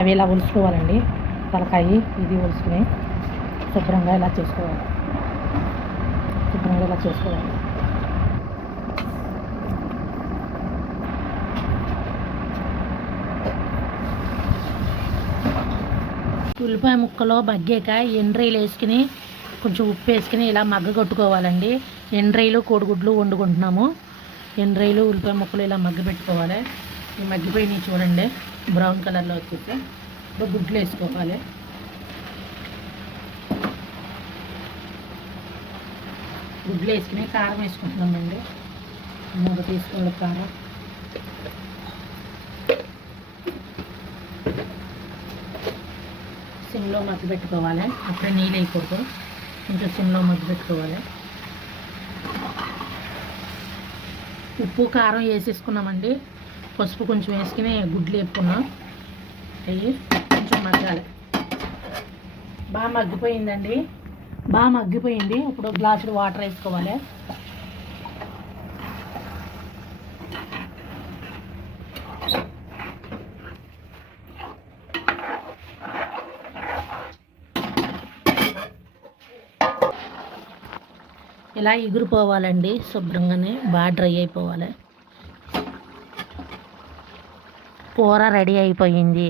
అవి ఇలా ఒలుసుకోవాలండి. తలకాయ ఇది ఒలుసుకుని శుభ్రంగా ఇలా చేసుకోవాలి. ఉల్లిపాయ ముక్కలో మగ్గాక ఎండ్రీలు వేసుకుని కొంచెం ఉప్పు వేసుకుని ఇలా మగ్గ కొట్టుకోవాలండి. ఎండ్రీలు కోడిగుడ్లు వండుకుంటున్నాము. ఎండ్రీలు ఉల్లిపాయ ముక్కలు ఇలా మగ్గ పెట్టుకోవాలి. ఈ మగ్గిపోయినవి చూడండి, బ్రౌన్ కలర్లో వచ్చేసి ఇప్పుడు గుడ్లు వేసుకోవాలి. గుడ్లు వేసుకుని కారం వేసుకుంటున్నామండి. 3 టీస్పూన్ల కారం, సిమ్లో మగ్గి పెట్టుకోవాలి. అప్పుడే నీళ్ళు వేయకూడదు, కొంచెం సిమ్లో మగ్గి పెట్టుకోవాలి. ఉప్పు కారం వేసేసుకున్నామండి. పసుపు కొంచెం వేసుకుని గుడ్లు వేపుకున్నాం. అవి కొంచెం మగ్గాలి. బాగా మగ్గిపోయిందండి, బాగా మగ్గిపోయింది. ఇప్పుడు గ్లాసుడు వాటర్ వేసుకోవాలి. ఇలా ఎగిరిపోవాలండి, శుభ్రంగానే బాగా డ్రై అయిపోవాలి. కూర రెడీ అయిపోయింది.